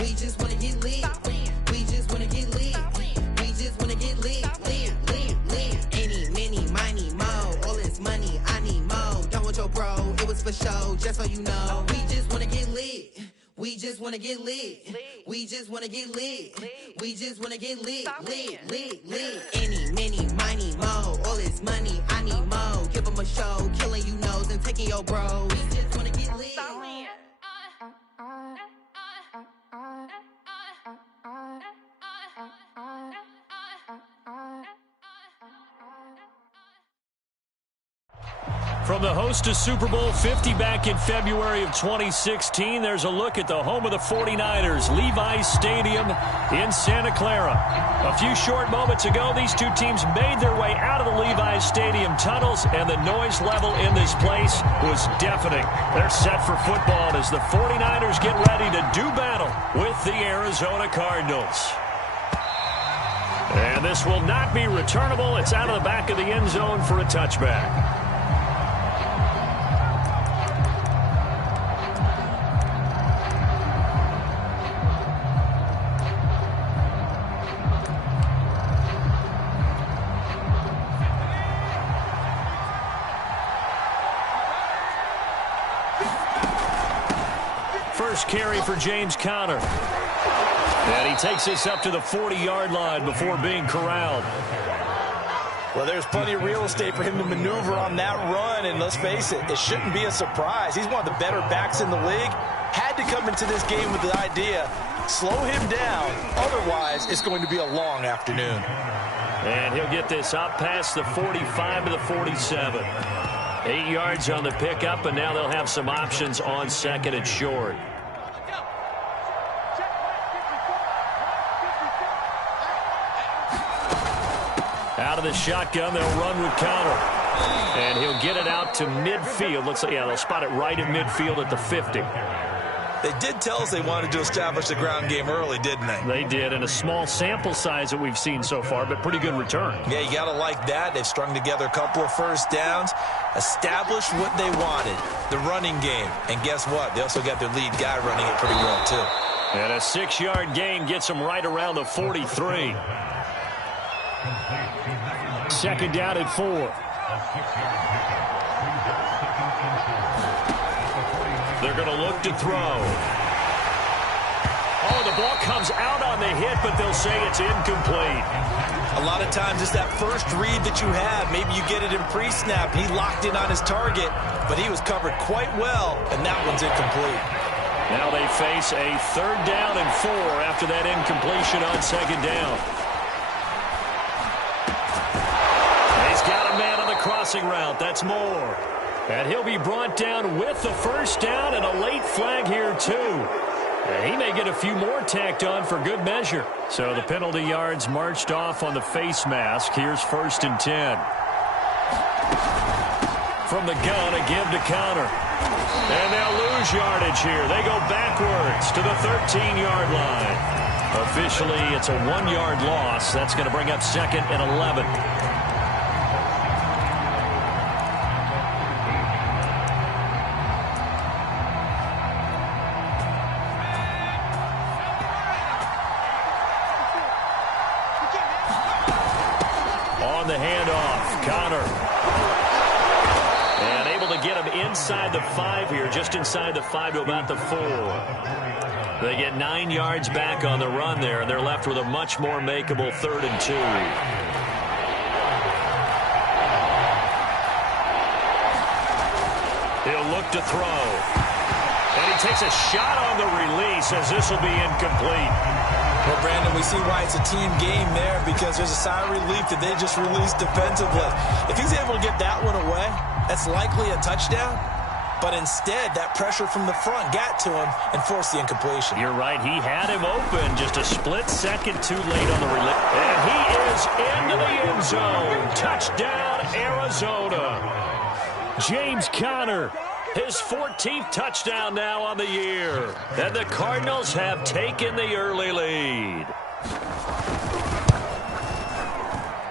We just wanna get lit. We just wanna get lit. We just wanna get lit. Any, many, miny, mo. All this money, I need mo. Don't want your bro, it was for show, just so you know. We just wanna get lit. We just wanna get lit. We just wanna get lit. We just wanna get lit. Any, many, miny, mo. All this money, I need mo. Give them a show, killing you nose and taking your bro. We just wanna get lit. From the host of Super Bowl 50 back in February of 2016, there's a look at the home of the 49ers, Levi's Stadium in Santa Clara. A few short moments ago, these two teams made their way out of the Levi's Stadium tunnels, and the noise level in this place was deafening. They're set for football as the 49ers get ready to do battle with the Arizona Cardinals. And this will not be returnable. It's out of the back of the end zone for a touchback. First carry for James Conner. And he takes this up to the 40-yard line before being corralled. Well, there's plenty of real estate for him to maneuver on that run, and let's face it, it shouldn't be a surprise. He's one of the better backs in the league. Had to come into this game with the idea, slow him down, otherwise it's going to be a long afternoon. And he'll get this up past the 45 to the 47. 8 yards on the pickup, and now they'll have some options on second and short. Out of the shotgun, they'll run with Conner. And he'll get it out to midfield. Looks like, yeah, they'll spot it right in midfield at the 50. They did tell us they wanted to establish the ground game early, didn't they? They did, and a small sample size that we've seen so far, but pretty good return. Yeah, you got to like that. They've strung together a couple of first downs, established what they wanted, the running game. And guess what? They also got their lead guy running it pretty well, too. And a 6-yard gain gets them right around the 43. Second down at 4. They're going to look to throw. Oh, the ball comes out on the hit, but they'll say it's incomplete. A lot of times it's that first read that you have. Maybe you get it in pre-snap. He locked in on his target, but he was covered quite well, and that one's incomplete. Now they face a 3rd down and 4 after that incompletion on second down. He's got a man on the crossing route. That's Moore. And he'll be brought down with the first down and a late flag here, too. And he may get a few more tacked on for good measure. So the penalty yards marched off on the face mask. Here's 1st and 10. From the gun, a give to Conner. And they'll lose yardage here. They go backwards to the 13-yard line. Officially, it's a 1-yard loss. That's going to bring up 2nd and 11. On the handoff, Conner. And able to get him inside the 5 here, just inside the 5 to about the 4. They get 9 yards back on the run there, and they're left with a much more makeable 3rd and 2. He'll look to throw. And he takes a shot on the release as this will be incomplete. Well, Brandon, we see why it's a team game there, because there's a sigh of relief that they just released defensively. If he's able to get that one away, that's likely a touchdown. But instead, that pressure from the front got to him and forced the incompletion. You're right. He had him open, just a split second too late on the release. And he is into the end zone. Touchdown, Arizona. James Conner. His 14th touchdown now on the year. And the Cardinals have taken the early lead.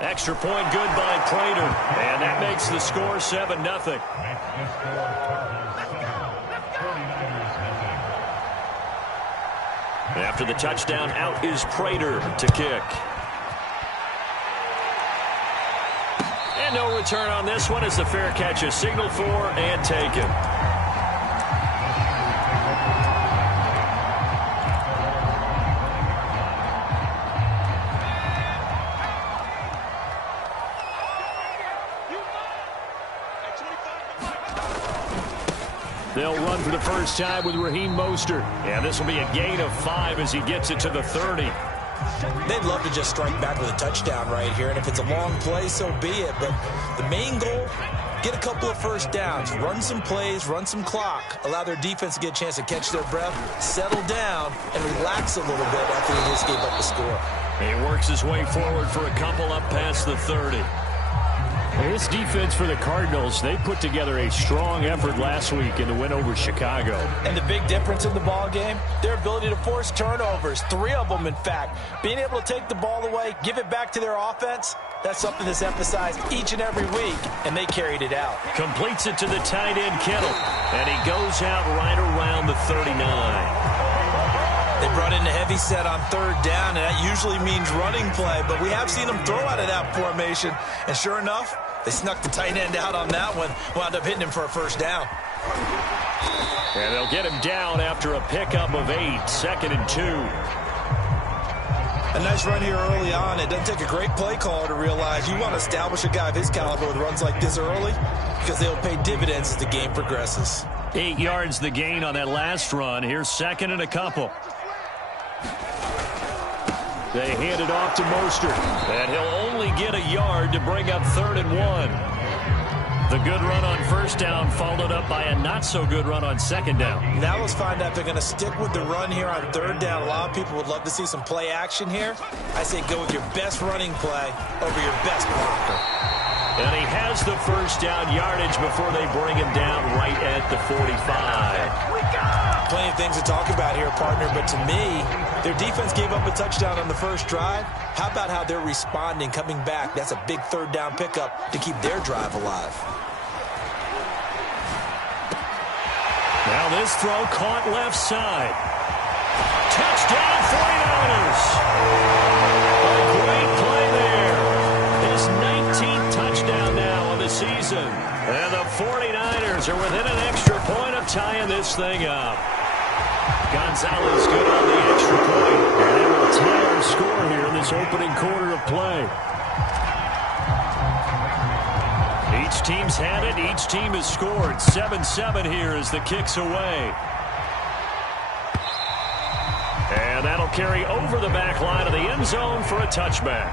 Extra point good by Prater. And that makes the score 7-0. After the touchdown, out is Prater to kick. And no return on this one as the fair catch is signaled for and taken. They'll run for the first time with Raheem Mostert. And this will be a gain of 5 as he gets it to the 30. They'd love to just strike back with a touchdown right here. And if it's a long play, so be it. But the main goal, get a couple of first downs. Run some plays, run some clock. Allow their defense to get a chance to catch their breath, settle down, and relax a little bit after they just gave up the score. He works his way forward for a couple up past the 30. This defense for the Cardinals, they put together a strong effort last week in the win over Chicago. And the big difference in the ball game, their ability to force turnovers, 3 of them in fact. Being able to take the ball away, give it back to their offense, that's something that's emphasized each and every week, and they carried it out. Completes it to the tight end, Kittle, and he goes out right around the 39. They brought in the heavy set on 3rd down, and that usually means running play, but we have seen them throw out of that formation, and sure enough, they snuck the tight end out on that one, wound up hitting him for a first down. And they'll get him down after a pickup of 8, 2nd and 2. A nice run here early on. It doesn't take a great play caller to realize you want to establish a guy of his caliber with runs like this early because they'll pay dividends as the game progresses. 8 yards the gain on that last run. Here's 2nd and a couple. They hand it off to Mostert, and he'll only get a yard to bring up 3rd and 1. The good run on 1st down followed up by a not-so-good run on 2nd down. Now let's find out if they're going to stick with the run here on 3rd down. A lot of people would love to see some play action here. I say go with your best running play over your best blocker. And he has the first down yardage before they bring him down right at the 45. Plenty of things to talk about here, partner, but to me, their defense gave up a touchdown on the first drive. How about how they're responding, coming back? That's a big 3rd down pickup to keep their drive alive. Now this throw caught left side. Touchdown 49ers! A great play there. His 19th touchdown now of the season. And the 49ers are within an extra point of tying this thing up. Gonzalez good on the extra point. And they will tie our score here in this opening quarter of play. Each team's had it. Each team has scored. 7-7 here as the kick's away. And that'll carry over the back line of the end zone for a touchback.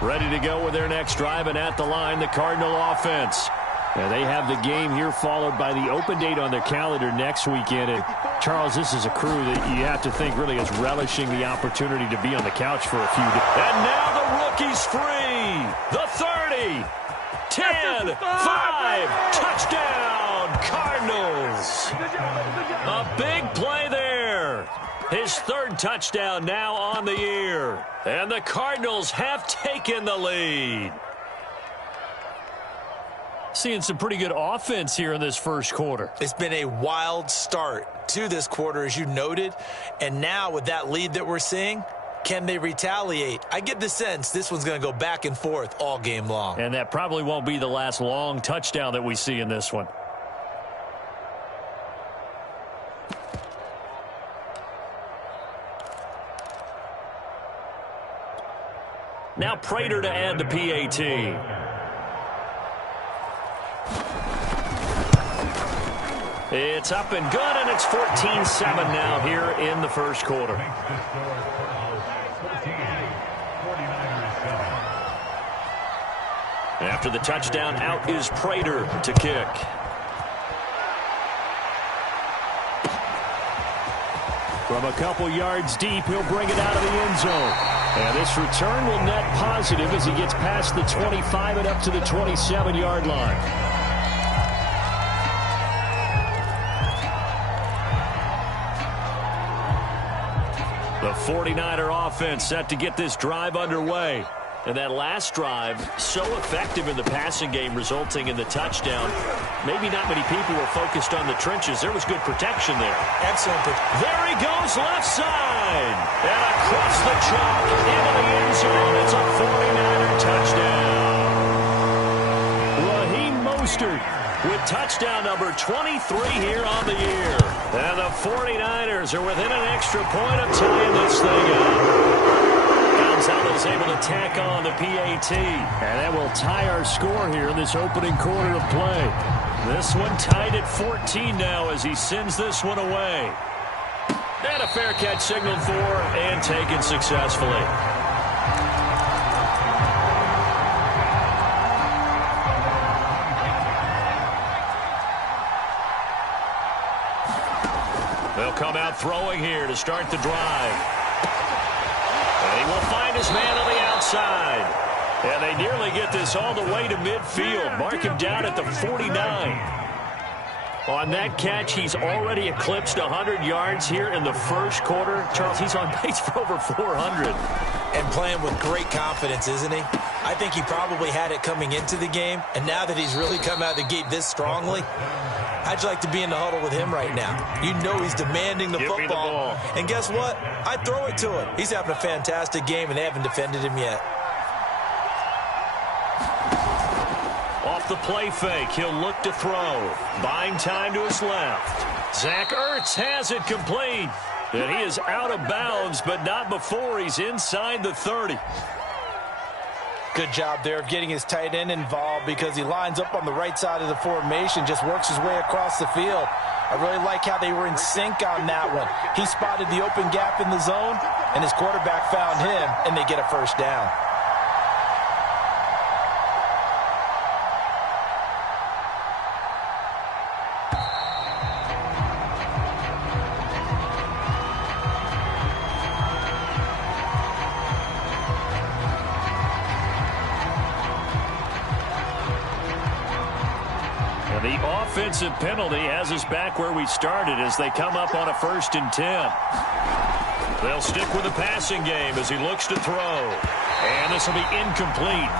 Ready to go with their next drive, and at the line, the Cardinal offense. And they have the game here followed by the open date on their calendar next weekend. And Charles, this is a crew that you have to think really is relishing the opportunity to be on the couch for a few days. And now the rookie's free. The 30, 10, 5, touchdown, Cardinals. A big play there. His 3rd touchdown now on the year. And the Cardinals have taken the lead. Seeing some pretty good offense here in this first quarter. It's been a wild start to this quarter, as you noted. And now with that lead that we're seeing, can they retaliate? I get the sense this one's going to go back and forth all game long. And that probably won't be the last long touchdown that we see in this one. Now Prater to add the PAT. It's up and good, and it's 14-7 now here in the first quarter. After the touchdown, out is Prater to kick. From a couple yards deep, he'll bring it out of the end zone. And this return will net positive as he gets past the 25 and up to the 27-yard line. The 49er offense set to get this drive underway. And that last drive, so effective in the passing game, resulting in the touchdown. Maybe not many people were focused on the trenches. There was good protection there. Excellent. There he goes, left side. And across the chalk into the end zone. It's a 49er touchdown. Raheem Mostert with touchdown number 23 here on the year. And the 49ers are within an extra point of tying this thing up. Gonzalez able to tack on the PAT. And that will tie our score here in this opening quarter of play. This one tied at 14 now as he sends this one away. And a fair catch signaled for and taken successfully. They'll come out throwing here to start the drive. And he will find his man on the outside. And they nearly get this all the way to midfield. Mark him down at the 49. On that catch, he's already eclipsed 100 yards here in the first quarter. Charles, he's on pace for over 400. And playing with great confidence, isn't he? I think he probably had it coming into the game. And now that he's really come out of the gate this strongly, how'd you like to be in the huddle with him right now? You know he's demanding the Give me the football. ball. And guess what? I'd throw it to him. He's having a fantastic game, and they haven't defended him yet. Off the play fake, he'll look to throw. Buying time to his left. Zach Ertz has it complete. And he is out of bounds, but not before he's inside the 30. Good job there of getting his tight end involved because he lines up on the right side of the formation, just works his way across the field. I really like how they were in sync on that one. He spotted the open gap in the zone, and his quarterback found him, and they get a first down. The offensive penalty has us back where we started as they come up on a 1st and 10. They'll stick with the passing game as he looks to throw. And this will be incomplete.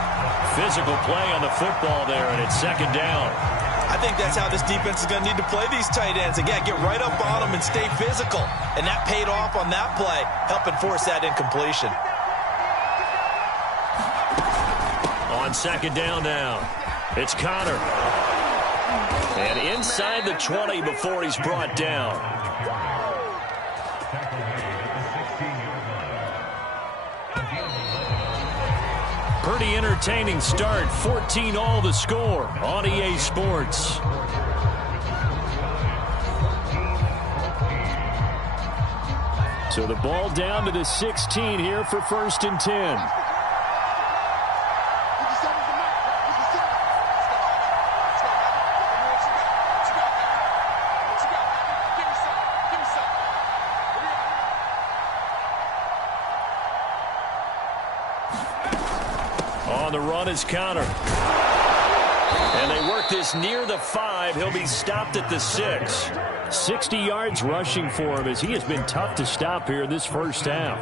Physical play on the football there, and it's 2nd down. I think that's how this defense is going to need to play these tight ends. Again, get right up on them and stay physical. And that paid off on that play, helping force that incompletion. On 2nd down now, it's Connor. And inside the 20 before he's brought down. Pretty entertaining start. 14-all the score on EA Sports. So the ball down to the 16 here for 1st and 10. On the run is Connor. And they work this near the 5. He'll be stopped at the 6. 60 yards rushing for him as he has been tough to stop here in this first half.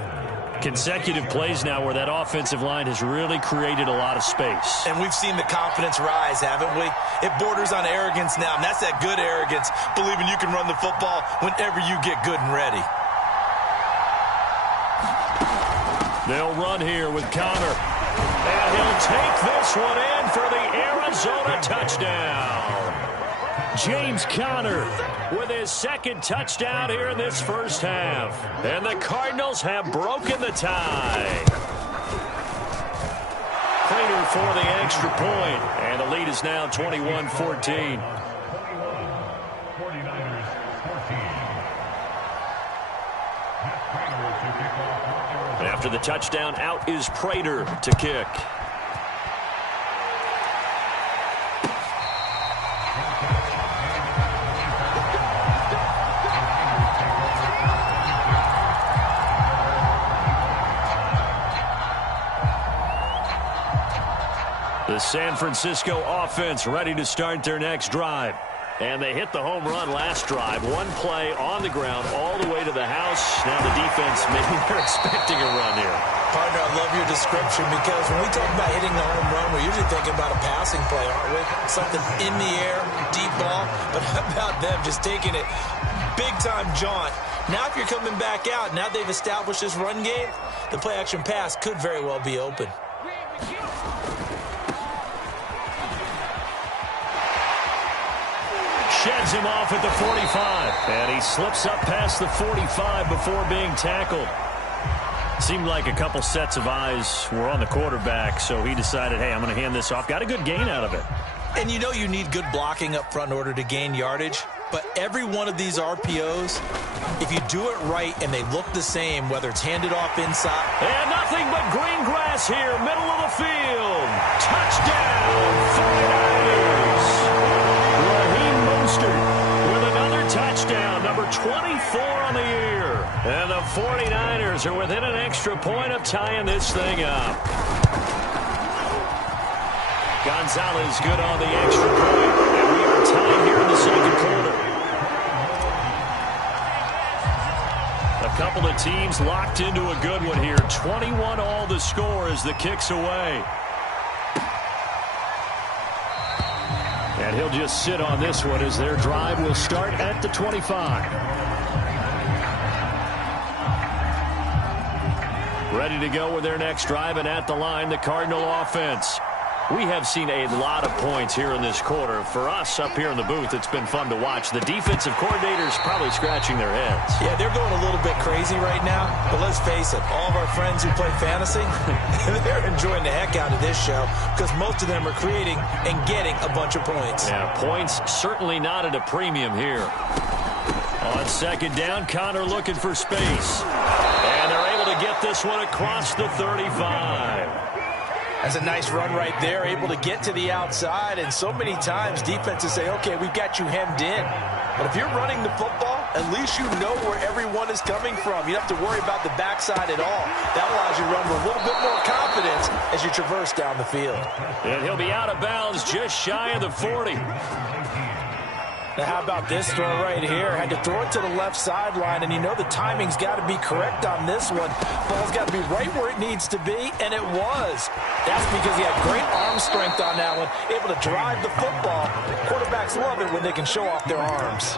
Consecutive plays now where that offensive line has really created a lot of space. And we've seen the confidence rise, haven't we? It borders on arrogance now, and that's that good arrogance, believing you can run the football whenever you get good and ready. They'll run here with Connor. And he'll take this one in for the Arizona touchdown. James Conner with his 2nd touchdown here in this first half. And the Cardinals have broken the tie. Prater for the extra point. And the lead is now 21-14. After the touchdown, out is Prater to kick. The San Francisco offense ready to start their next drive. And they hit the home run last drive. One play on the ground all the way to the house. Now the defense, maybe they're expecting a run here. Partner, I love your description because when we talk about hitting the home run, we're usually thinking about a passing play, aren't we? Something in the air, deep ball. But how about them just taking it big-time jaunt? Now if you're coming back out, now they've established this run game, the play-action pass could very well be open. Sheds him off at the 45. And he slips up past the 45 before being tackled. Seemed like a couple sets of eyes were on the quarterback, so he decided, hey, I'm going to hand this off. Got a good gain out of it. And you know you need good blocking up front in order to gain yardage. But every one of these RPOs, if you do it right and they look the same, whether it's handed off inside. And nothing but green grass here, middle of the field. Touchdown, 49ers. Raheem Mostert with another touchdown, number 24 on the year. And the 49ers are within an extra point of tying this thing up. Gonzalez good on the extra point. And we are tied here in the second quarter. A couple of teams locked into a good one here. 21 all the score as the kick's away. And he'll just sit on this one as their drive will start at the 25. Ready to go with their next drive, and at the line, the Cardinal offense. We have seen a lot of points here in this quarter. For us up here in the booth, it's been fun to watch. The defensive coordinators probably scratching their heads. Yeah, they're going a little bit crazy right now. But let's face it, all of our friends who play fantasy, they're enjoying the heck out of this show because most of them are creating and getting a bunch of points. Yeah, points certainly not at a premium here. On second down, Connor looking for space. And they're able to get this one across the 35. That's a nice run right there, able to get to the outside. And so many times defenses say, okay, we've got you hemmed in. But if you're running the football, at least you know where everyone is coming from. You don't have to worry about the backside at all. That allows you to run with a little bit more confidence as you traverse down the field. And he'll be out of bounds just shy of the 40. Now, how about this throw right here? Had to throw it to the left sideline, and you know the timing's got to be correct on this one. Ball's got to be right where it needs to be, and it was. That's because he had great arm strength on that one, able to drive the football. Quarterbacks love it when they can show off their arms.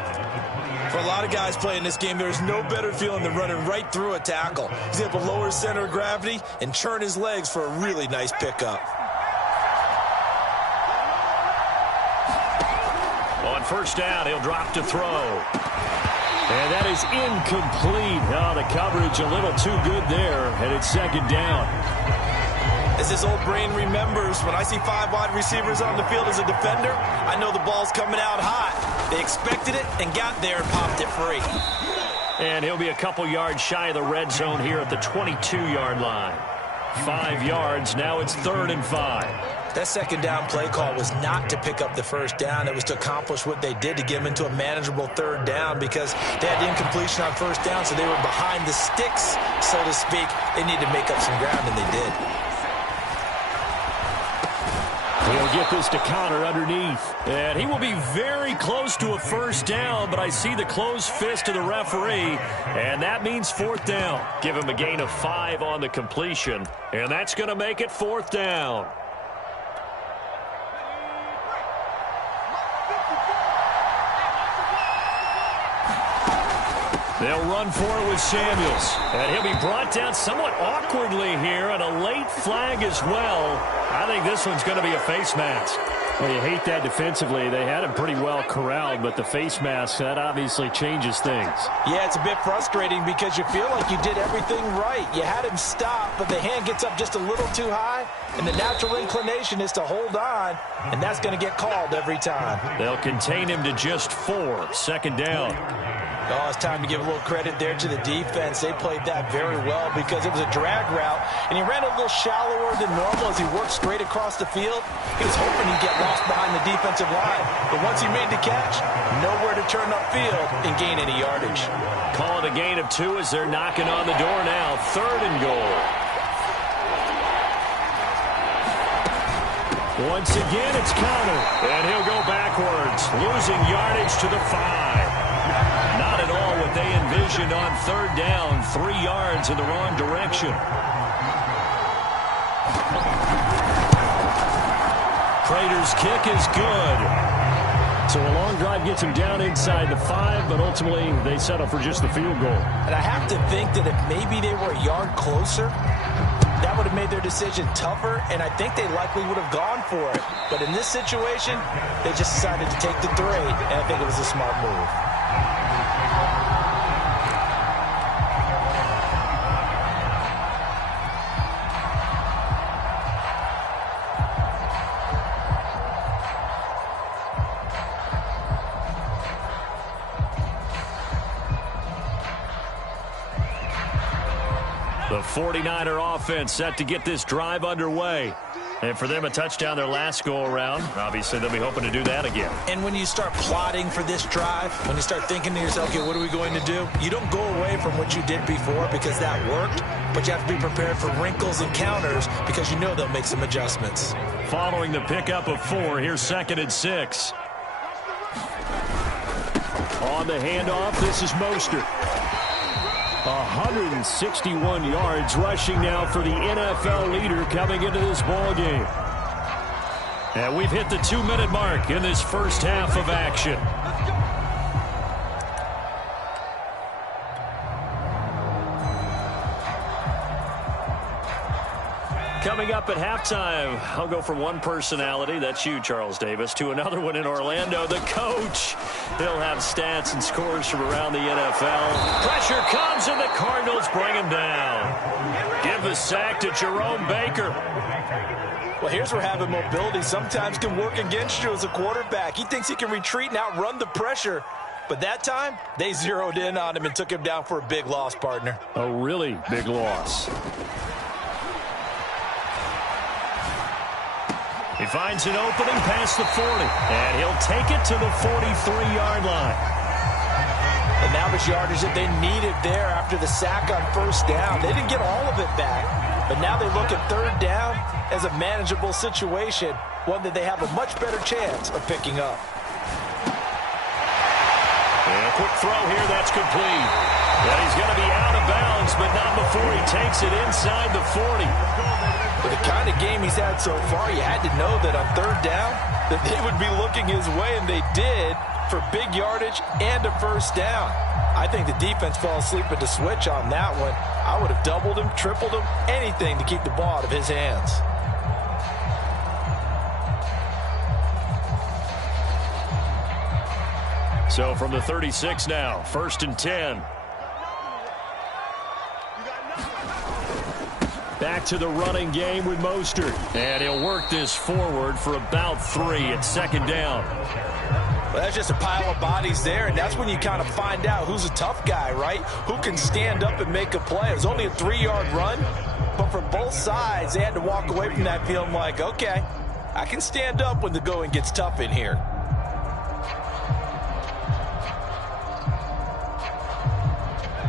For a lot of guys playing this game, there's no better feeling than running right through a tackle. He's able to lower his center of gravity and churn his legs for a really nice pickup. On first down, he'll drop to throw. And that is incomplete. Oh, the coverage a little too good there, and it's second down. As this old brain remembers, when I see 5 wide receivers on the field as a defender, I know the ball's coming out hot. They expected it and got there and popped it free. And he'll be a couple yards shy of the red zone here at the 22-yard line. 5 yards, now it's 3rd and 5. That second down play call was not to pick up the first down. It was to accomplish what they did to get them into a manageable 3rd down because they had the incompletion on first down, so they were behind the sticks, so to speak. They needed to make up some ground, and they did. He'll get this to Connor underneath. And he will be very close to a first down, but I see the closed fist of the referee, and that means 4th down. Give him a gain of 5 on the completion, and that's going to make it 4th down. They'll run for it with Samuels. And he'll be brought down somewhat awkwardly here, and a late flag as well. I think this one's going to be a face mask. Well, you hate that defensively. They had him pretty well corralled, but the face mask, that obviously changes things. Yeah, it's a bit frustrating because you feel like you did everything right. You had him stop, but the hand gets up just a little too high, and the natural inclination is to hold on, and that's going to get called every time. They'll contain him to just 4. 2nd down. Oh, it's time to give a little credit there to the defense. They played that very well because it was a drag route, and he ran a little shallower than normal as he worked straight across the field. He was hoping he'd get lost behind the defensive line, but once he made the catch, nowhere to turn upfield and gain any yardage. Call it a gain of 2 as they're knocking on the door now. 3rd and goal. Once again, it's Connor, and he'll go backwards, losing yardage to the 5. Not at all what they envisioned on 3rd down. 3 yards in the wrong direction. Prater's kick is good. So a long drive gets him down inside the 5, but ultimately they settle for just the field goal. And I have to think that if maybe they were a yard closer, that would have made their decision tougher, and I think they likely would have gone for it. But in this situation, they just decided to take the 3, and I think it was a smart move. The 49er offense set to get this drive underway. And for them, a touchdown their last go-around. Obviously, they'll be hoping to do that again. And when you start plotting for this drive, when you start thinking to yourself, okay, what are we going to do? You don't go away from what you did before because that worked, but you have to be prepared for wrinkles and counters because you know they'll make some adjustments. Following the pickup of 4, here's 2nd and 6. On the handoff, this is Mostert. 161 yards rushing now for the NFL leader coming into this ball game. And we've hit the 2-minute mark in this first half of action. Coming up at halftime, I'll go from one personality, that's you, Charles Davis, to another one in Orlando, the coach. He'll have stats and scores from around the NFL. Pressure comes, and the Cardinals bring him down. Give the sack to Jerome Baker. Well, here's where having mobility sometimes can work against you as a quarterback. He thinks he can retreat and outrun the pressure. But that time, they zeroed in on him and took him down for a big loss, partner. A really big loss. He finds an opening past the 40, and he'll take it to the 43-yard line. And that was yardage that they needed there after the sack on first down. They didn't get all of it back, but now they look at third down as a manageable situation, one that they have a much better chance of picking up. And a quick throw here, that's complete. And he's going to be out of bounds, but not before he takes it inside the 40. With the kind of game he's had so far, you had to know that on third down that they would be looking his way, and they did, for big yardage and a first down. I think the defense fell asleep at the switch on that one. I would have doubled him, tripled him, anything to keep the ball out of his hands. So from the 36 now, 1st and 10. Back to the running game with Mostert. And he'll work this forward for about 3 at 2nd down. Well, that's just a pile of bodies there, and that's when you kind of find out who's a tough guy, right? Who can stand up and make a play. It was only a 3-yard run, but for both sides, they had to walk away from that feeling like, okay, I can stand up when the going gets tough in here.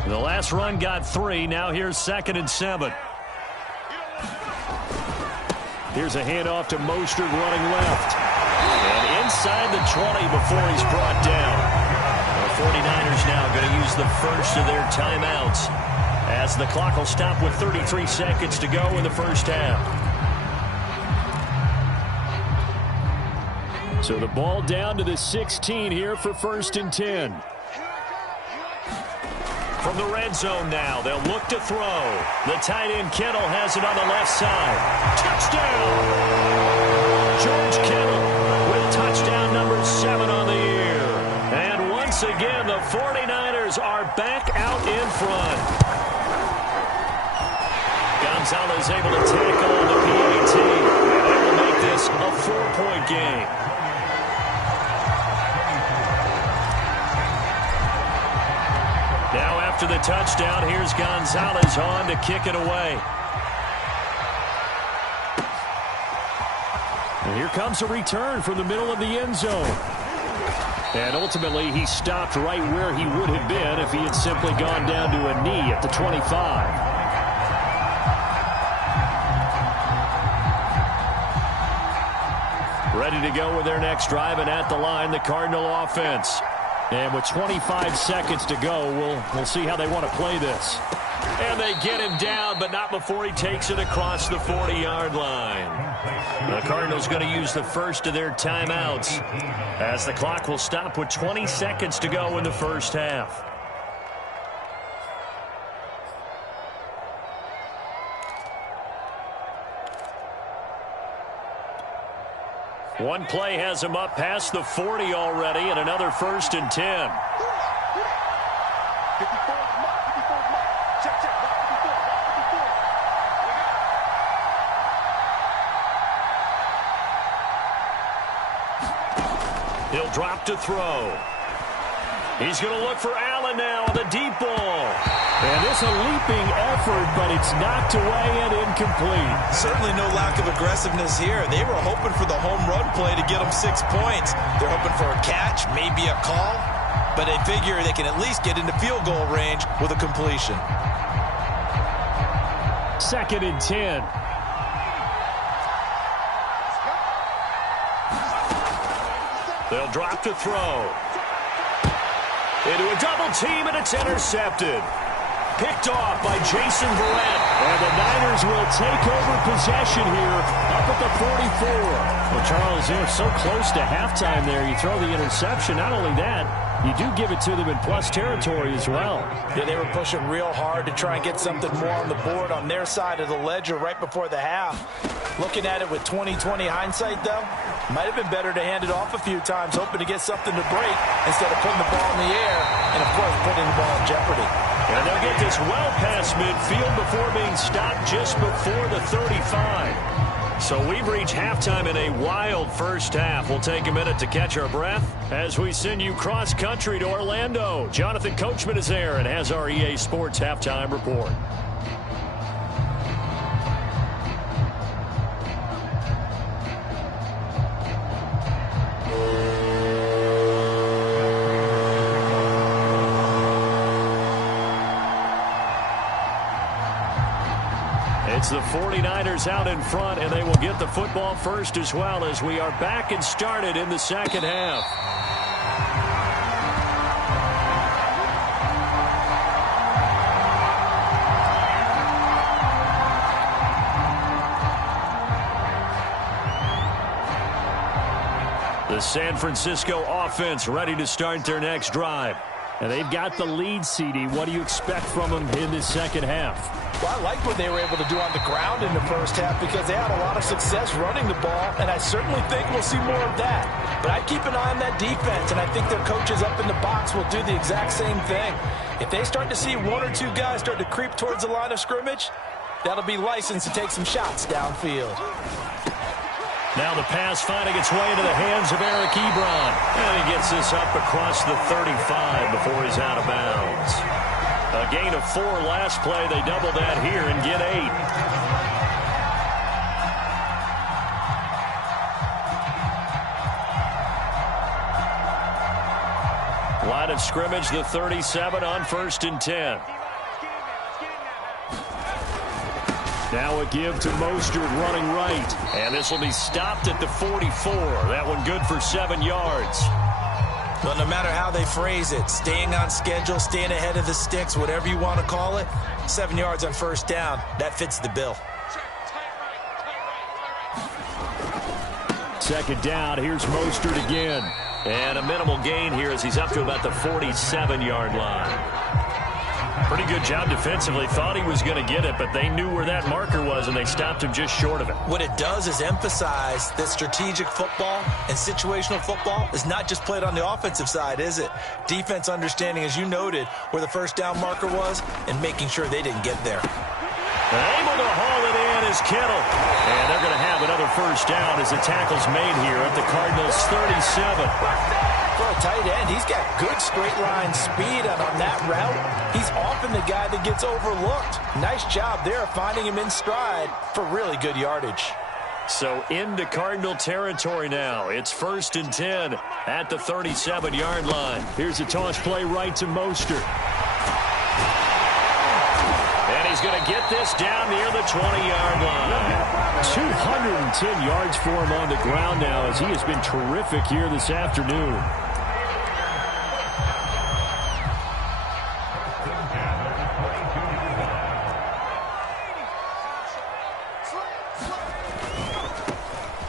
The last run got 3. Now here's 2nd and 7. Here's a handoff to Mostert running left. And inside the 20 before he's brought down. The 49ers now going to use the first of their timeouts as the clock will stop with 33 seconds to go in the first half. So the ball down to the 16 here for 1st and 10. From the red zone now, they'll look to throw. The tight end Kittle has it on the left side. Touchdown! George Kittle with touchdown number 7 on the year. And once again, the 49ers are back out in front. Gonzalez able to tackle on the PAT. And they will make this a 4-point game. Now after the touchdown, here's Gonzalez on to kick it away. And here comes a return from the middle of the end zone. And ultimately, he stopped right where he would have been if he had simply gone down to a knee at the 25. Ready to go with their next drive, and at the line, the Cardinal offense. And with 25 seconds to go, we'll see how they want to play this. And they get him down, but not before he takes it across the 40-yard line. The Cardinals going to use the first of their timeouts as the clock will stop with 20 seconds to go in the first half. One play has him up past the 40 already, and another 1st and 10. He'll drop to throw. He's going to look for Allen now on the deep ball. And it's a leaping effort, but it's knocked away and incomplete. Certainly no lack of aggressiveness here. They were hoping for the home run play to get them 6 points. They're hoping for a catch, maybe a call, but they figure they can at least get into field goal range with a completion. 2nd and 10. They'll drop to throw. Into a double team, and it's intercepted. Picked off by Jason Verrett. And the Niners will take over possession here up at the 44. Well, Charles, they're so close to halftime there. You throw the interception. Not only that, you do give it to them in plus territory as well. Yeah, they were pushing real hard to try and get something more on the board on their side of the ledger right before the half. Looking at it with 20/20 hindsight, though, might have been better to hand it off a few times, hoping to get something to break instead of putting the ball in the air and, of course, putting the ball in jeopardy. And they'll get this well past midfield before being stopped just before the 35. So we've reached halftime in a wild first half. We'll take a minute to catch our breath as we send you cross-country to Orlando. Jonathan Coachman is there and has our EA Sports halftime report. It's the 49ers out in front, and they will get the football first as well as we are back and started in the second half. The San Francisco offense ready to start their next drive. And they've got the lead, CD. What do you expect from them in this second half? Well, I like what they were able to do on the ground in the first half because they had a lot of success running the ball, and I certainly think we'll see more of that. But I'd keep an eye on that defense, and I think their coaches up in the box will do the exact same thing. If they start to see one or two guys start to creep towards the line of scrimmage, that'll be licensed to take some shots downfield. Now the pass finding its way into the hands of Eric Ebron. And he gets this up across the 35 before he's out of bounds. A gain of 4 last play. They double that here and get 8. Line of scrimmage, the 37 on 1st and 10. Now a give to Mostert running right. And this will be stopped at the 44. That one good for 7 yards. Well, no matter how they phrase it, staying on schedule, staying ahead of the sticks, whatever you want to call it, 7 yards on 1st down, that fits the bill. 2nd down, here's Mostert again. And a minimal gain here as he's up to about the 47-yard line. Pretty good job defensively. Thought he was going to get it, but they knew where that marker was, and they stopped him just short of it. What it does is emphasize that strategic football and situational football is not just played on the offensive side, is it? Defense understanding, as you noted, where the 1st down marker was and making sure they didn't get there. Able to haul it in is Kittle. And they're going to have another 1st down as the tackle's made here at the Cardinals' 37. For a tight end, he's got good straight line speed, and on that route, he's often the guy that gets overlooked. Nice job there finding him in stride for really good yardage. So into Cardinal territory now. It's 1st and 10 at the 37-yard line. Here's a toss play right to Mostert. And he's going to get this down near the 20-yard line. 210 yards for him on the ground now as he has been terrific here this afternoon.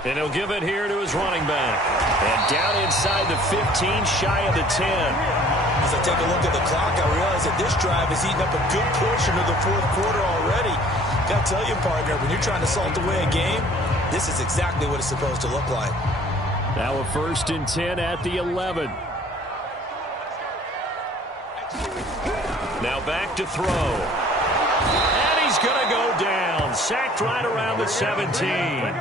And he'll give it here to his running back. And down inside the 15, shy of the 10. As I take a look at the clock, I realize that this drive has eaten up a good portion of the fourth quarter already. Got to tell you, partner, when you're trying to salt away a game, this is exactly what it's supposed to look like. Now a 1st and 10 at the 11. Now back to throw. And he's going to go down. Sacked right around the 17.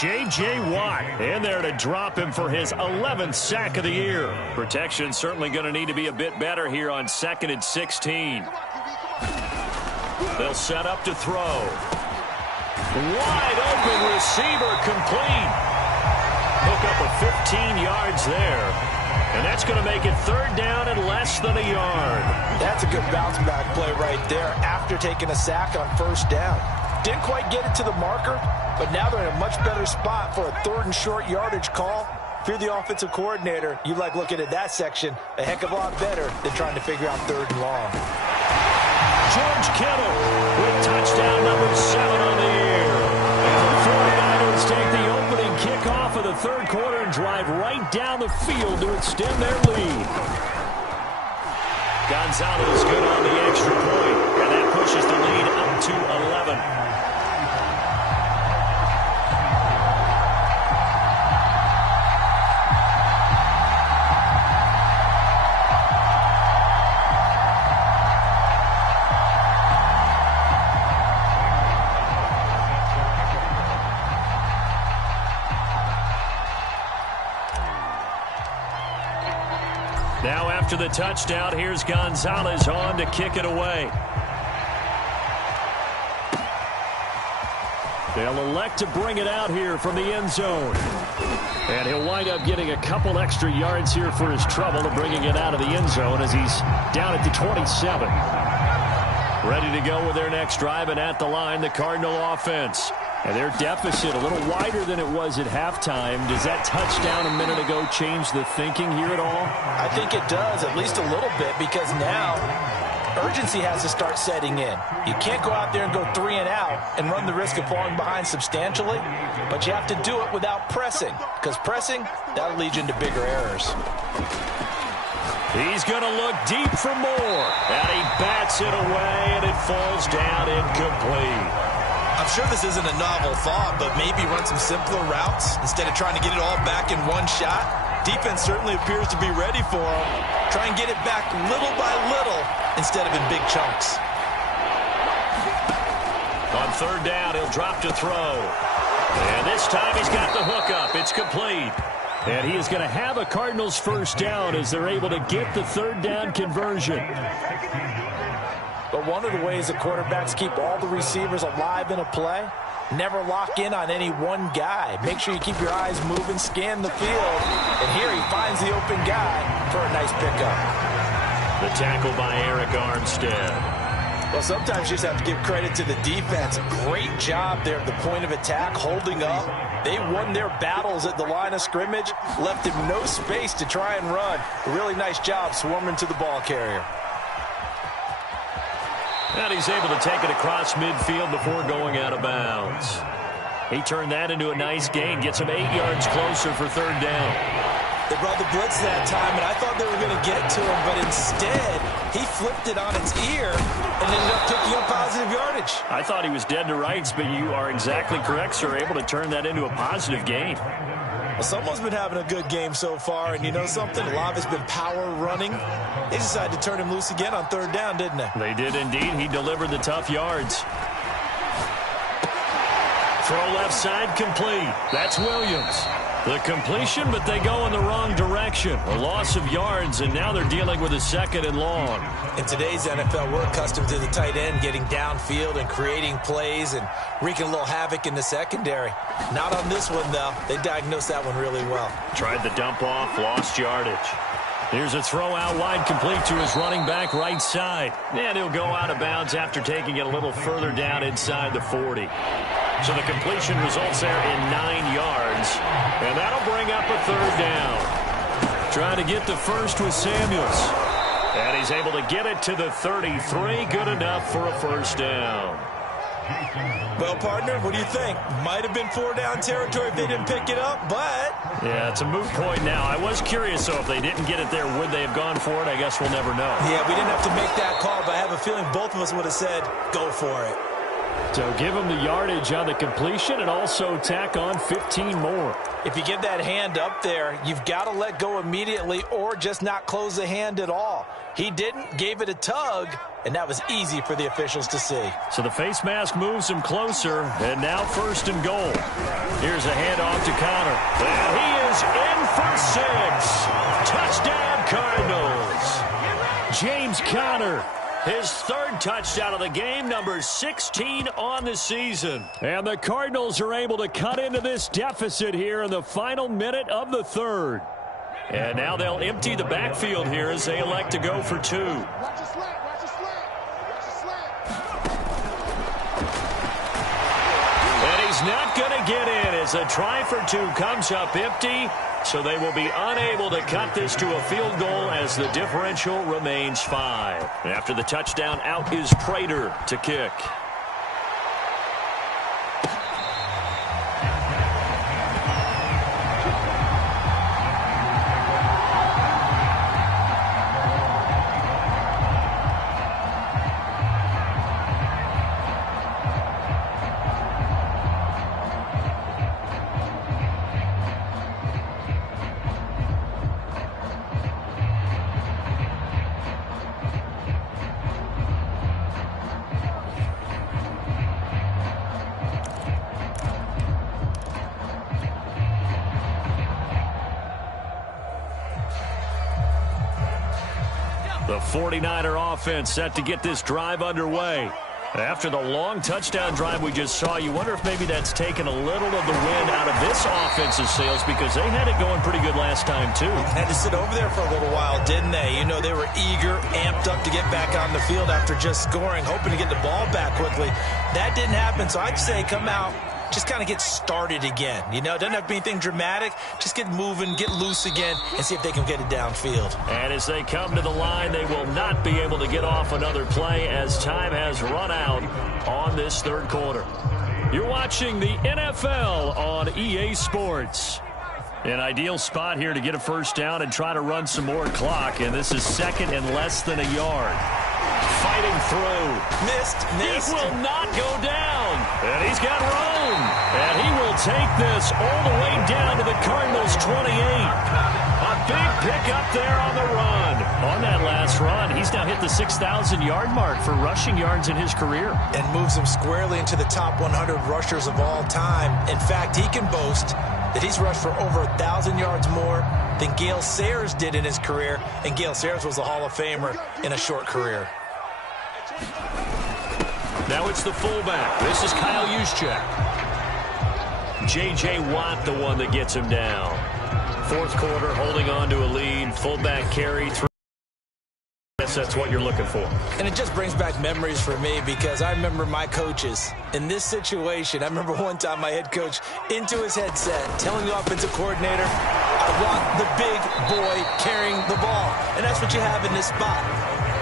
J.J. Watt in there to drop him for his 11th sack of the year. Protection certainly going to need to be a bit better here on 2nd and 16. They'll set up to throw. Wide open receiver complete. Hook up a 15 yards there. And that's going to make it 3rd down and less than a yard. That's a good bounce back play right there after taking a sack on 1st down. Didn't quite get it to the marker, but now they're in a much better spot for a 3rd and short yardage call. If you're the offensive coordinator, you like looking at that section a heck of a lot better than trying to figure out 3rd and long. George Kittle with touchdown number 7 on the year. And the 49ers take the opening kickoff of the 3rd quarter and drive right down the field to extend their lead. Gonzalez good on the extra point, and that pushes the lead up to 11. Now after the touchdown, here's Gonzalez on to kick it away. They'll elect to bring it out here from the end zone. And he'll wind up getting a couple extra yards here for his trouble of bringing it out of the end zone as he's down at the 27. Ready to go with their next drive, and at the line, the Cardinal offense. And their deficit a little wider than it was at halftime. Does that touchdown a minute ago change the thinking here at all? I think it does, at least a little bit, because now urgency has to start setting in. You can't go out there and go 3 and out and run the risk of falling behind substantially, but you have to do it without pressing, because pressing, that'll lead you into bigger errors. He's going to look deep for more, and he bats it away, and it falls down incomplete. I'm sure this isn't a novel thought, but maybe run some simpler routes instead of trying to get it all back in one shot. Defense certainly appears to be ready for him. Try and get it back little by little instead of in big chunks. On 3rd down, he'll drop to throw. And this time he's got the hook up. It's complete. And he is going to have a Cardinals 1st down as they're able to get the 3rd down conversion. But one of the ways that quarterbacks keep all the receivers alive in a play, never lock in on any one guy. Make sure you keep your eyes moving, scan the field. And here he finds the open guy for a nice pickup. The tackle by Eric Armstead. Well, sometimes you just have to give credit to the defense. Great job there at the point of attack, holding up. They won their battles at the line of scrimmage, left him no space to try and run. A really nice job swarming to the ball carrier. And he's able to take it across midfield before going out of bounds. He turned that into a nice gain, gets him 8 yards closer for 3rd down. They brought the blitz that time, and I thought they were going to get to him, but instead, he flipped it on its ear and ended up picking up positive yardage. I thought he was dead to rights, but you are exactly correct, sir, able to turn that into a positive gain. Well, someone's been having a good game so far, and you know something? A lot of it's been power running. They decided to turn him loose again on 3rd down, didn't they? They did indeed. He delivered the tough yards. Throw left side complete. That's Williams. The completion, but they go in the wrong direction. A loss of yards, and now they're dealing with a 2nd and long. In today's NFL, we're accustomed to the tight end getting downfield and creating plays and wreaking a little havoc in the secondary. Not on this one, though. They diagnosed that one really well. Tried the dump off, lost yardage. Here's a throw out wide complete to his running back right side. And he'll go out of bounds after taking it a little further down inside the 40. So the completion results there in 9 yards. And that'll bring up a 3rd down. Trying to get the first with Samuels. And he's able to get it to the 33. Good enough for a 1st down. Well, partner, what do you think? Might have been 4-down territory if they didn't pick it up, but... Yeah, it's a moot point now. I was curious, so if they didn't get it there, would they have gone for it? I guess we'll never know. Yeah, we didn't have to make that call, but I have a feeling both of us would have said, go for it. So give them the yardage on the completion and also tack on 15 more. If you get that hand up there, you've got to let go immediately or just not close the hand at all. He didn't, gave it a tug, and that was easy for the officials to see. So the face mask moves him closer, and now 1st and goal. Here's a handoff to Connor. And he is in for 6. Touchdown, Cardinals. James Conner. His 3rd touchdown of the game, number 16 on the season. And the Cardinals are able to cut into this deficit here in the final minute of the 3rd. And now they'll empty the backfield here as they elect to go for 2. And he's not going to get in as a try for 2 comes up empty. So they will be unable to cut this to a field goal as the differential remains 5. After the touchdown, out is Prater to kick. The 49er offense set to get this drive underway. After the long touchdown drive we just saw, you wonder if maybe that's taken a little of the wind out of this offensive sails because they had it going pretty good last time, too. Had to sit over there for a little while, didn't they? You know, they were eager, amped up to get back on the field after just scoring, hoping to get the ball back quickly. That didn't happen, so I'd say come out, just kind of get started again. You know, it doesn't have to be anything dramatic. Just get moving, get loose again, and see if they can get it downfield. And as they come to the line, they will not be able to get off another play as time has run out on this 3rd quarter. You're watching the NFL on EA Sports. An ideal spot here to get a 1st down and try to run some more clock, and this is 2nd and less than a yard. Fighting through. Missed. He will not go down. And he's got room. And he will take this all the way down to the Cardinals' 28. A big pickup there on the run. On that last run, he's now hit the 6,000-yard mark for rushing yards in his career. And moves him squarely into the top 100 rushers of all time. In fact, he can boast that he's rushed for over 1,000 yards more than Gale Sayers did in his career. And Gale Sayers was a Hall of Famer in a short career. Now it's the fullback. This is Kyle Juszczyk. J.J. Watt, the one that gets him down. 4th quarter, holding on to a lead. Fullback carry through. Yes, that's what you're looking for. And it just brings back memories for me because I remember my coaches in this situation. I remember one time my head coach into his headset telling the offensive coordinator, I want the big boy carrying the ball. And that's what you have in this spot.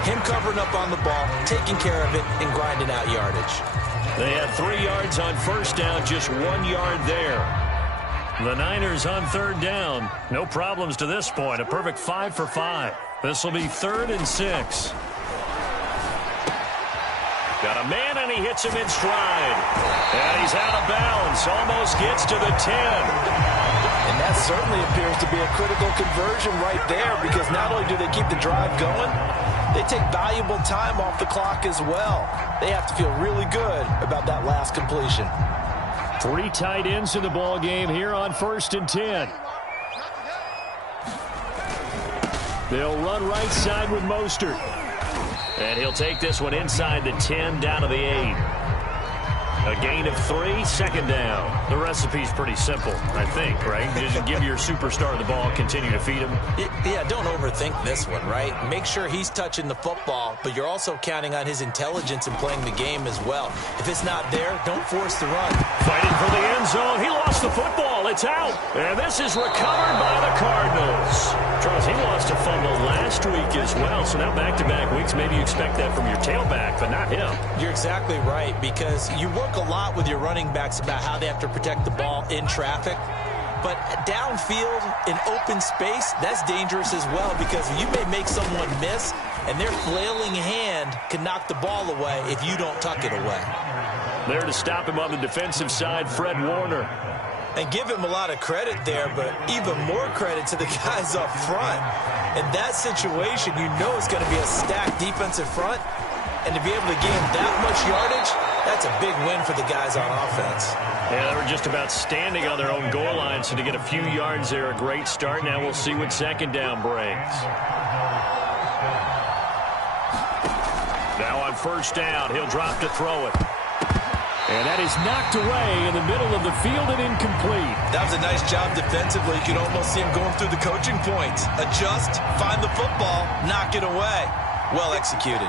Him covering up on the ball, taking care of it, and grinding out yardage. They had 3 yards on 1st down, just 1 yard there. The Niners on 3rd down. No problems to this point. A perfect 5 for 5. This will be 3rd and 6. Got a man, and he hits him in stride. And he's out of bounds. Almost gets to the 10. And that certainly appears to be a critical conversion right there because not only do they keep the drive going, they take valuable time off the clock as well. They have to feel really good about that last completion. 3 tight ends in the ball game here on 1st and 10. They'll run right side with Mostert. And he'll take this one inside the 10 down to the 8. A gain of 3, 2nd down. The recipe's pretty simple, I think, right? Just give your superstar the ball, continue to feed him. Yeah, don't overthink this one, right? Make sure he's touching the football, but you're also counting on his intelligence in playing the game as well. If it's not there, don't force the run. Fighting for the end zone. He lost the football. It's out. And this is recovered by the Cardinals. Charles, he lost a fumble last last week as well. So now back-to-back weeks, maybe you expect that from your tailback, but not him. You're exactly right, because you work a lot with your running backs about how they have to protect the ball in traffic. But downfield, in open space, that's dangerous as well, because you may make someone miss, and their flailing hand can knock the ball away if you don't tuck it away. There to stop him on the defensive side, Fred Warner. And give him a lot of credit there, but even more credit to the guys up front. In that situation, you know it's going to be a stacked defensive front, and to be able to gain that much yardage, that's a big win for the guys on offense. Yeah, they were just about standing on their own goal line, so to get a few yards there, a great start. Now we'll see what second down brings. Now on first down, he'll drop to throw it. And that is knocked away in the middle of the field and incomplete. That was a nice job defensively. You could almost see him going through the coaching points. Adjust, find the football, knock it away. Well executed.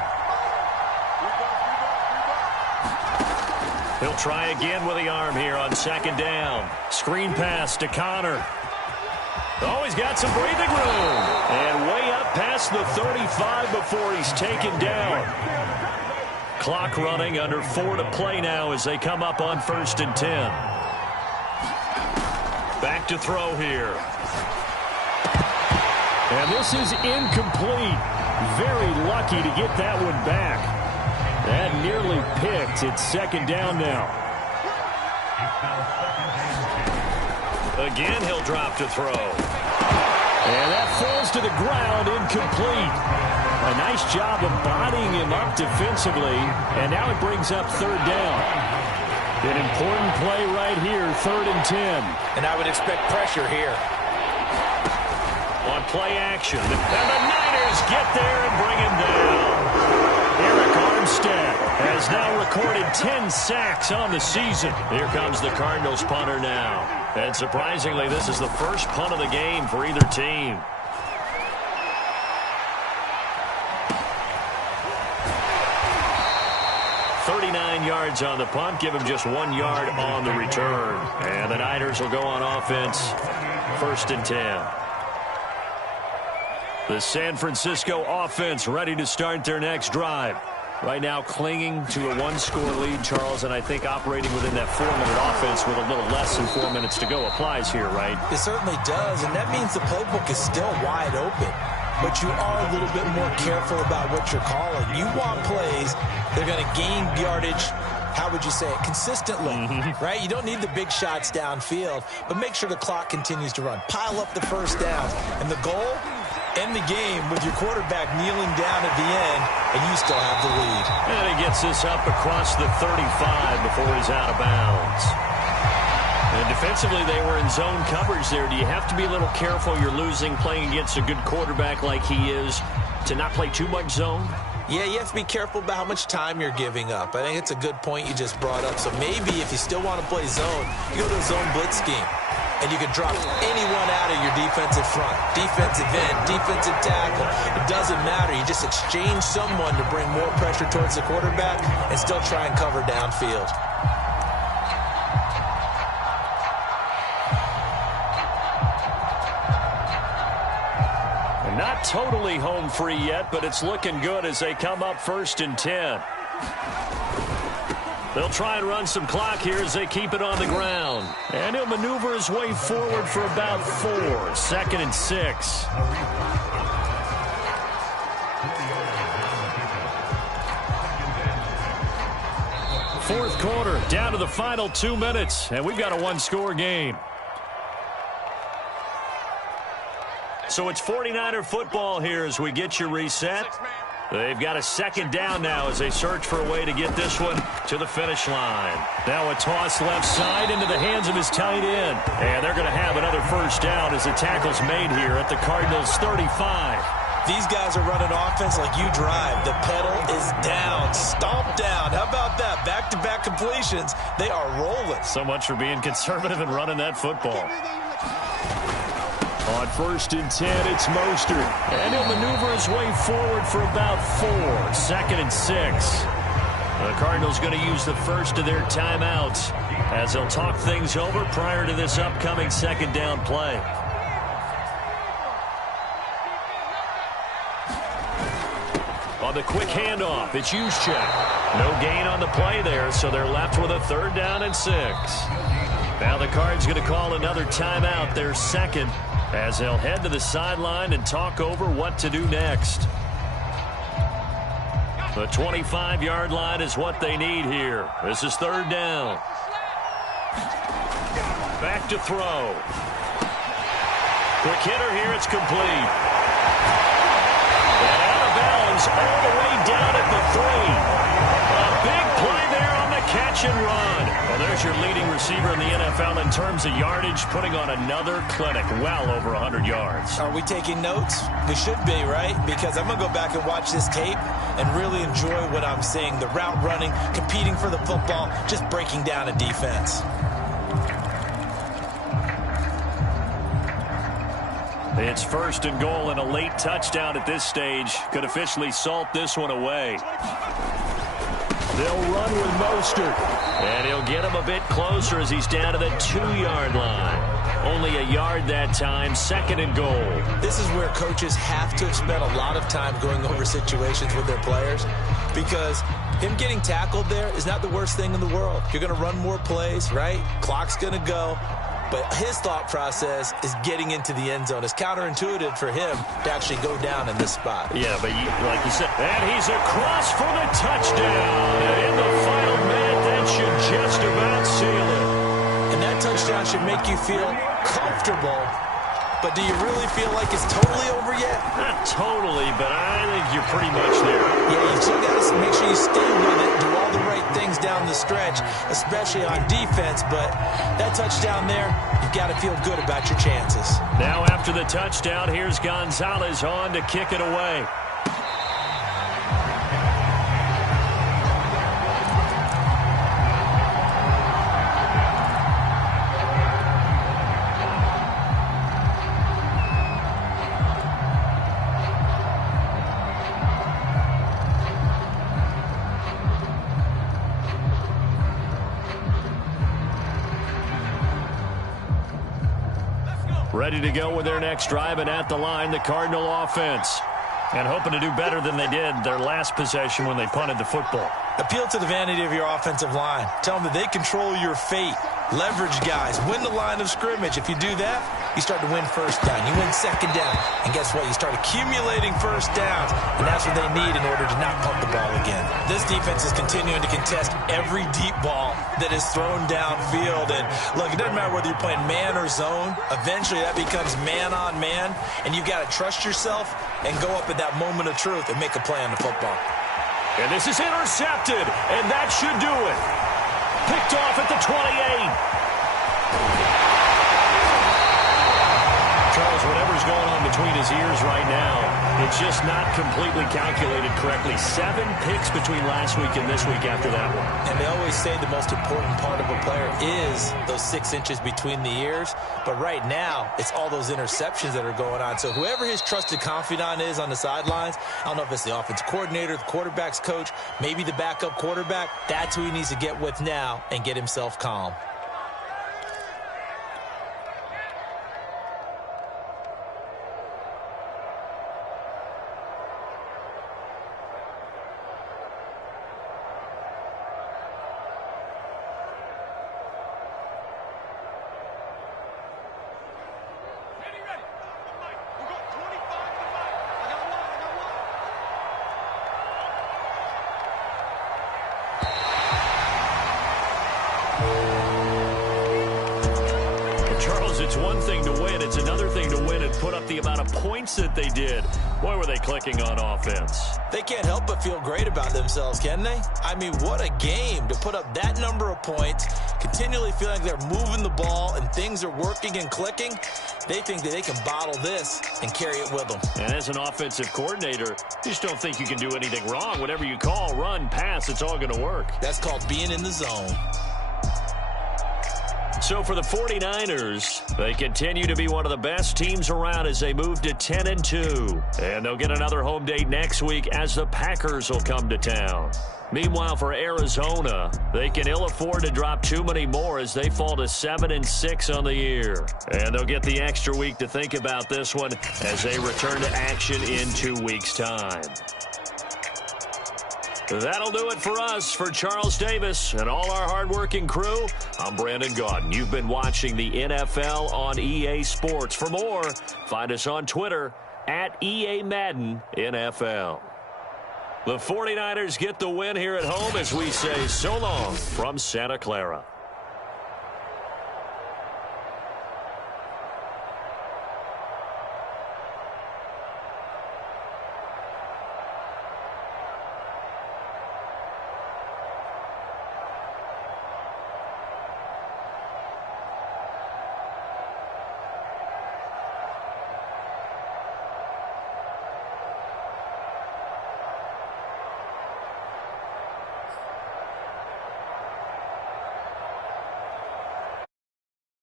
He'll try again with the arm here on second down. Screen pass to Connor. Oh, he's got some breathing room. And way up past the 35 before he's taken down. Clock running, under 4 to play now as they come up on 1st and 10. Back to throw here. And this is incomplete. Very lucky to get that one back. That nearly picked. It's second down now. Again, he'll drop to throw. And that falls to the ground, incomplete. A nice job of bodying him up defensively, and now it brings up third down. An important play right here, 3rd and 10. And I would expect pressure here. On play action, and the Niners get there and bring him down. Eric Armstead has now recorded 10 sacks on the season. Here comes the Cardinals punter now. And surprisingly, this is the first punt of the game for either team. Yards on the punt, give him just 1 yard on the return. And the Niners will go on offense, 1st and 10. The San Francisco offense ready to start their next drive. Right now clinging to a 1-score lead, Charles, and I think operating within that 4-minute offense with a little less than 4 minutes to go applies here, right? It certainly does, and that means the playbook is still wide open. But you are a little bit more careful about what you're calling. You want plays that are going to gain yardage, how would you say it, consistently, right? You don't need the big shots downfield, but make sure the clock continues to run. Pile up the first down. And the goal, end the game with your quarterback kneeling down at the end, and you still have the lead. And he gets this up across the 35 before he's out of bounds. And defensively, they were in zone coverage there. Do you have to be a little careful? You're losing, playing against a good quarterback like he is, to not play too much zone? Yeah, you have to be careful about how much time you're giving up. I think it's a good point you just brought up. So maybe if you still want to play zone, you go to a zone blitz scheme. And you can drop anyone out of your defensive front. Defensive end, defensive tackle. It doesn't matter. You just exchange someone to bring more pressure towards the quarterback and still try and cover downfield. Not totally home free yet, but it's looking good as they come up 1st and 10. They'll try and run some clock here as they keep it on the ground. And he'll maneuver his way forward for about 4. 2nd and 6. Fourth quarter, down to the final 2 minutes, and we've got a 1-score game. So it's 49er football here as we get you reset. They've got a second down now as they search for a way to get this one to the finish line. Now a toss left side into the hands of his tight end. And they're going to have another first down as the tackle's made here at the Cardinals' 35. These guys are running offense like you drive. The pedal is down, stomped down. How about that? Back-to-back completions. They are rolling. So much for being conservative and running that football. On 1st and 10, it's Mostert. And he'll maneuver his way forward for about 4. 2nd and 6. The Cardinals going to use the first of their timeouts as they'll talk things over prior to this upcoming second down play. On the quick handoff, it's Juszczyk. No gain on the play there, so they're left with a 3rd down and 6. Now the Cards going to call another timeout, their second, as they'll head to the sideline and talk over what to do next. The 25-yard line is what they need here. This is 3rd down. Back to throw. Quick hitter here, it's complete. And out of bounds all the way down at the 3. A big play there on the catch and run. Well, there's your leading receiver in the NFL in terms of yardage, putting on another clinic, well over 100 yards. Are we taking notes? We should be, right? Because I'm going to go back and watch this tape and really enjoy what I'm seeing. The route running, competing for the football, just breaking down a defense. It's 1st and goal, and a late touchdown at this stage could officially salt this one away. They'll run with Mostert, and he'll get him a bit closer as he's down to the 2-yard line. Only a yard that time, 2nd and goal. This is where coaches have to have spent a lot of time going over situations with their players, because him getting tackled there is not the worst thing in the world. You're going to run more plays, right? Clock's going to go. But his thought process is getting into the end zone. It's counterintuitive for him to actually go down in this spot. Yeah, but like you said, and he's across for the touchdown. And in the final minute, that should just about seal it. And that touchdown should make you feel comfortable. But do you really feel like it's totally over yet? Not totally, but I think you're pretty much there. Yeah, you still got to make sure you stay with it, do all the right things down the stretch, especially on defense. But that touchdown there, you've got to feel good about your chances. Now after the touchdown, here's Gonzalez on to kick it away. Ready to go with their next drive, and at the line, the Cardinal offense. And hoping to do better than they did their last possession when they punted the football. Appeal to the vanity of your offensive line. Tell them that they control your fate. Leverage guys. Win the line of scrimmage. If you do that, you start to win 1st down. You win 2nd down. And guess what? You start accumulating 1st downs. And that's what they need in order to not pump the ball again. This defense is continuing to contest every deep ball that is thrown downfield. And look, it doesn't matter whether you're playing man or zone. Eventually that becomes man on man. And you've got to trust yourself and go up at that moment of truth and make a play on the football. And this is intercepted, and that should do it. Picked off at the 28. Charles, whatever's going on between his ears right now, it's just not completely calculated correctly. 7 picks between last week and this week after that one. And they always say the most important part of a player is those 6 inches between the ears. But right now, it's all those interceptions that are going on. So whoever his trusted confidant is on the sidelines, I don't know if it's the offensive coordinator, the quarterback's coach, maybe the backup quarterback, that's who he needs to get with now and get himself calm. It's one thing to win. It's another thing to win and put up the amount of points that they did. Boy, were they clicking on offense. They can't help but feel great about themselves, can they? I mean, what a game to put up that number of points, continually feeling like they're moving the ball and things are working and clicking. They think that they can bottle this and carry it with them. And as an offensive coordinator, you just don't think you can do anything wrong. Whatever you call, run, pass, it's all going to work. That's called being in the zone. So for the 49ers, they continue to be one of the best teams around as they move to 10-2. And they'll get another home date next week as the Packers will come to town. Meanwhile, for Arizona, they can ill afford to drop too many more as they fall to 7-6 on the year. And they'll get the extra week to think about this one as they return to action in 2 weeks' time. That'll do it for us. For Charles Davis and all our hardworking crew, I'm Brandon Gaudin. You've been watching the NFL on EA Sports. For more, find us on Twitter at EA Madden NFL. The 49ers get the win here at home as we say so long from Santa Clara.